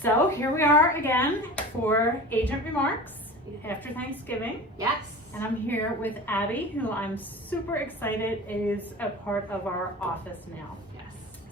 So here we are again for Agent Remarks after Thanksgiving. Yes. And I'm here with Abby, who I'm super excited is a part of our office now. Yes.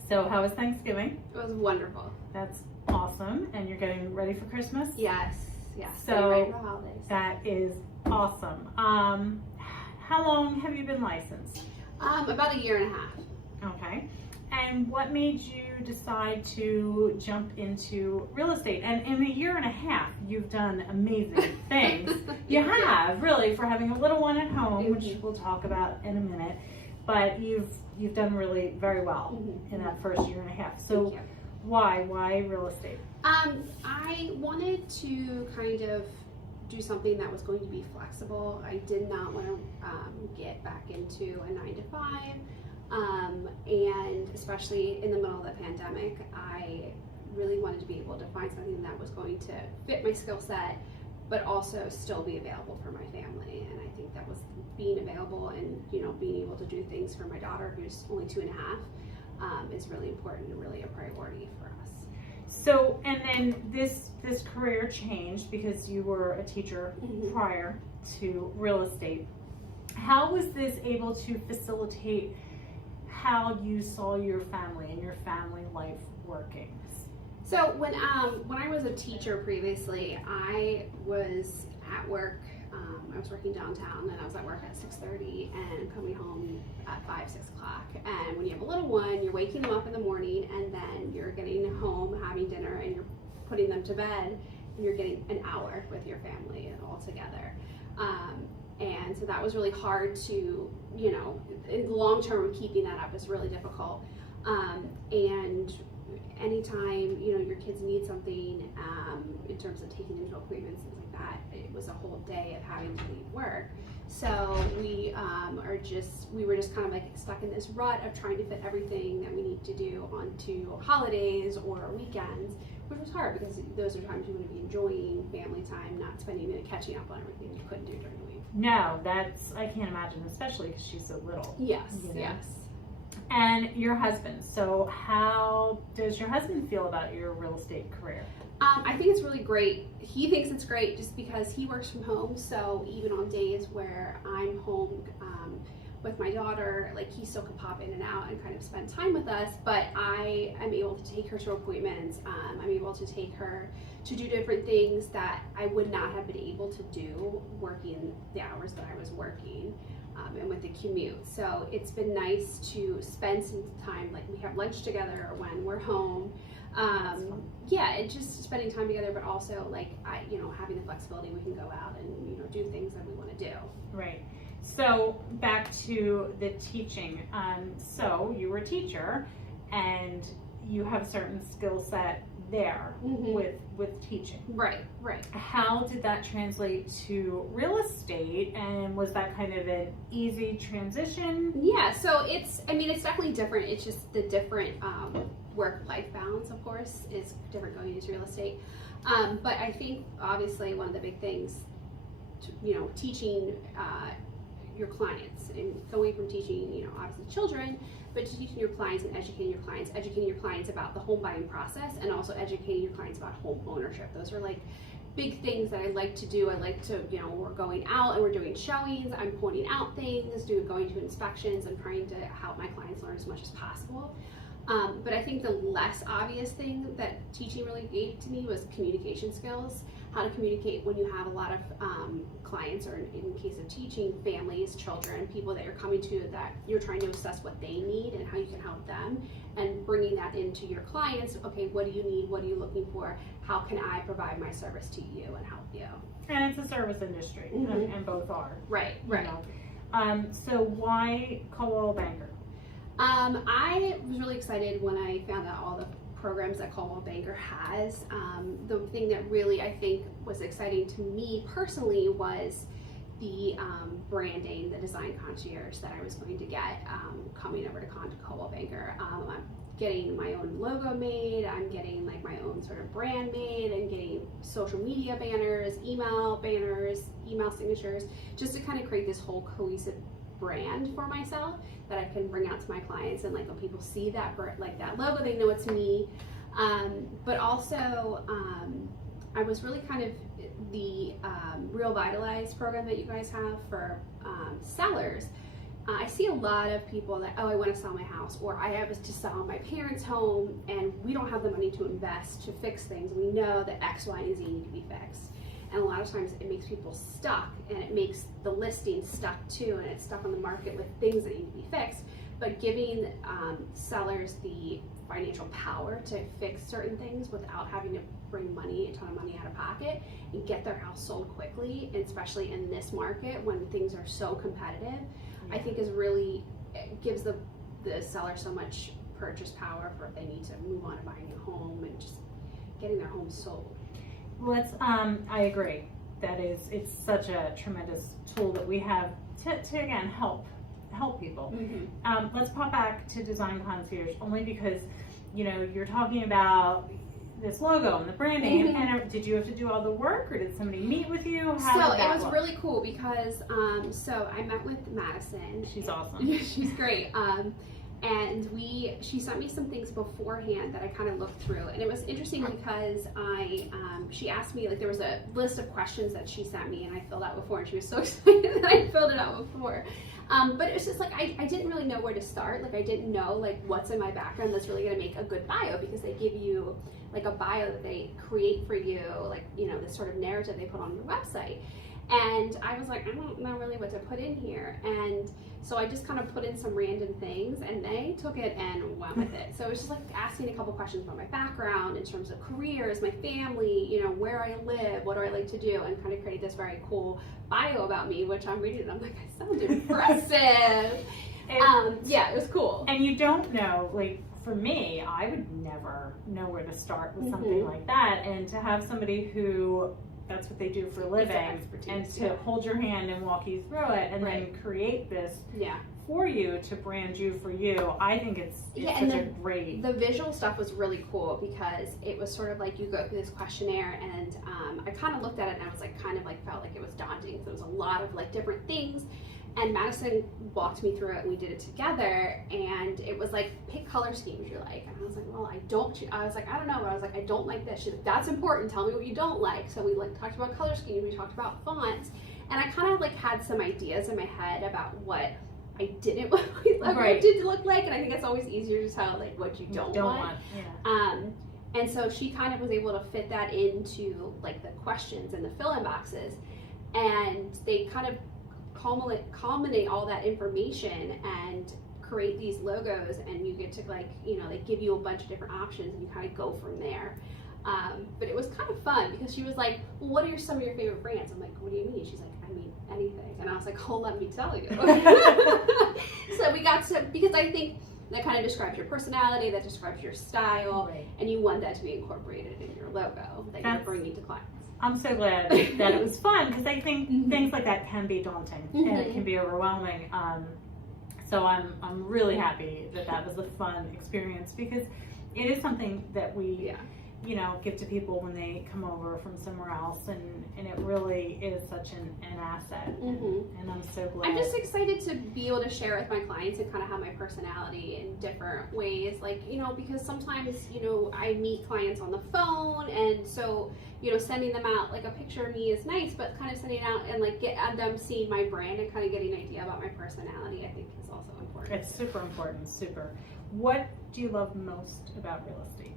So how was Thanksgiving? It was wonderful. That's awesome. And you're getting ready for Christmas? Yes. Yes. So getting ready for the holidays. That is awesome. How long have you been licensed? About a year and a half. Okay. And what made you decide to jump into real estate? And in a year and a half, you've done amazing things. You have, really, for having a little one at home, which we'll talk about in a minute. But you've done really very well in that first year and a half. So why real estate? I wanted to kind of do something that was going to be flexible. I did not want to get back into a 9-to-5. And especially in the middle of the pandemic, I really wanted to be able to find something that was going to fit my skill set, but also still be available for my family. And I think that was being available and, being able to do things for my daughter, who's only 2.5, is really important and really a priority for us. So, and then this career changed because you were a teacher prior to real estate. How was this able to facilitate how you saw your family and your family life working? So when I was a teacher previously, I was at work. I was working downtown, and I was at work at 6:30 and coming home at 6 o'clock. And when you have a little one, you're waking them up in the morning, and then you're getting home, having dinner, and you're putting them to bed, and you're getting an hour with your family all together. And so that was really hard to, in the long term, keeping that up is really difficult. And anytime, your kids need something in terms of taking them to appointments, things like that, it was a whole day of having to leave work. So we were just kind of like stuck in this rut of trying to fit everything that we need to do onto holidays or weekends, which was hard because those are times you want to be enjoying family time, not spending it catching up on everything you couldn't do during the week. No, I can't imagine, especially because she's so little. Yes, yes. And your husband, so how does your husband feel about your real estate career? I think it's really great. He thinks it's great just because he works from home, so even on days where I'm home with my daughter, like he still can pop in and out and kind of spend time with us, but I am able to take her to appointments. I'm able to take her to do different things that I would not have been able to do working the hours that I was working. And with the commute. So it's been nice to spend some time, like we have lunch together when we're home. And just spending time together, but also like having the flexibility, we can go out and do things that we want to do. Right. So back to the teaching. So you were a teacher and you have a certain skill set there with teaching. Right. How did that translate to real estate, and was that kind of an easy transition? Yeah, so it's definitely different. It's just the different work-life balance, of course, is different going into real estate. But I think obviously one of the big things, teaching your clients and going from teaching, obviously children, but to teaching your clients and educating your clients about the home buying process, and also educating your clients about home ownership. Those are like big things that I like to do. I like to, we're going out and we're doing showings, I'm pointing out things, going to inspections, and trying to help my clients learn as much as possible. But I think the less obvious thing that teaching really gave to me was communication skills, how to communicate when you have a lot of clients, or in case of teaching, families, children, people that you're coming to that you're trying to assess what they need and how you can help them, and bringing that into your clients. Okay, what do you need? What are you looking for? How can I provide my service to you and help you? And it's a service industry, and both are. Right. So why Coldwell Banker? I was really excited when I found out all the programs that Coldwell Banker has. The thing that really I think was exciting to me personally was the branding, the design concierge that I was going to get coming over to Coldwell Banker. I'm getting my own logo made, I'm getting like my own sort of brand made, and getting social media banners, email signatures, just to kind of create this whole cohesive brand for myself that I can bring out to my clients. And like when people see that like that logo, they know it's me. But also, I was really kind of the Real Vitalize program that you guys have for sellers. I see a lot of people that, oh, I want to sell my house, or I have to sell my parents' home and we don't have the money to invest to fix things. We know that X, Y, and Z need to be fixed. And a lot of times it makes people stuck, and it makes the listing stuck too, and it's stuck on the market with things that need to be fixed. But giving sellers the financial power to fix certain things without having to bring a ton of money out of pocket, and get their house sold quickly, and especially in this market when things are so competitive, I think is really, it gives the seller so much purchase power for if they need to move on to buying a home and just getting their home sold. I agree. It's such a tremendous tool that we have to again help people. Let's pop back to Design Concierge, only because you're talking about this logo and the branding, and did you have to do all the work, or did somebody meet with you? How did that was look? Really cool because so I met with Madison. She's awesome. She's great. And she sent me some things beforehand that I kind of looked through, and it was interesting because she asked me, like, there was a list of questions that she sent me and I filled out before, and she was so excited that I filled it out before. But it's just like I didn't really know where to start. Like, I didn't know like what's in my background that's really going to make a good bio, because they give you like a bio that they create for you, like, this sort of narrative they put on your website. And I was like, I don't know really what to put in here. And so I just kind of put in some random things, and they took it and went with it. So it was just like asking a couple questions about my background in terms of careers, my family, where I live, what do I like to do, and kind of create this very cool bio about me, which I'm reading and I'm like, I sound impressive. Yeah, it was cool. And you don't know, like, for me, I would never know where to start with something like that. And to have somebody who, that's what they do for a living, and to hold your hand and walk you through it, and then create this for you, to brand you for you, I think it's such a great. The visual stuff was really cool because it was sort of like you go through this questionnaire, and I kind of looked at it and I was like, felt like it was daunting. So there was a lot of like different things. And Madison walked me through it, and we did it together, and it was like, pick color schemes you like. And I was like, well, I don't know, but I was like, I don't like this. She's like, that's important, tell me what you don't like. So we like talked about color schemes, we talked about fonts, and I kind of like had some ideas in my head about what I didn't want it to look like, and I think it's always easier to tell like what you don't want. And so she kind of was able to fit that into like the questions and the fill-in boxes, and they kind of culminate all that information and create these logos, and you get to like, they give you a bunch of different options, and you kind of go from there. But it was kind of fun because she was like, well, what are some of your favorite brands? I'm like, what do you mean? She's like, I mean anything. And I was like, oh, let me tell you. So we got to, because I think that kind of describes your personality, that describes your style, and you want that to be incorporated in your logo that you're bringing to clients. I'm so glad that it was fun, because I think things like that can be daunting and it can be overwhelming. So I'm really happy that was a fun experience, because it is something that we give to people when they come over from somewhere else, and it really is such an asset. And I'm so glad. I'm just excited to be able to share with my clients and kind of have my personality in different ways, like, because sometimes I meet clients on the phone, and so sending them out like a picture of me is nice, but kind of sending out and like get them seeing my brand and kind of getting an idea about my personality, I think is also important. It's super important. Super. What do you love most about real estate?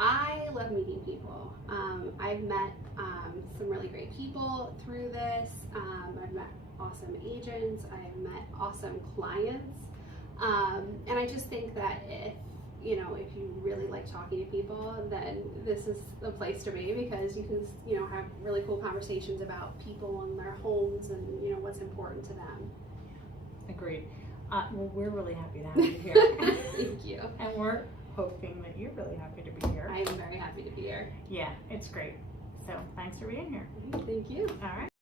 I love meeting people. I've met some really great people through this. I've met awesome agents. I've met awesome clients. And I just think that if you really like talking to people, then this is the place to be, because you can, have really cool conversations about people and their homes and, what's important to them. Agreed. Well, we're really happy to have you here. Thank you. And we're hoping that you're really happy to be here. I am very happy to be here. Yeah, it's great. So thanks for being here. Thank you. All right.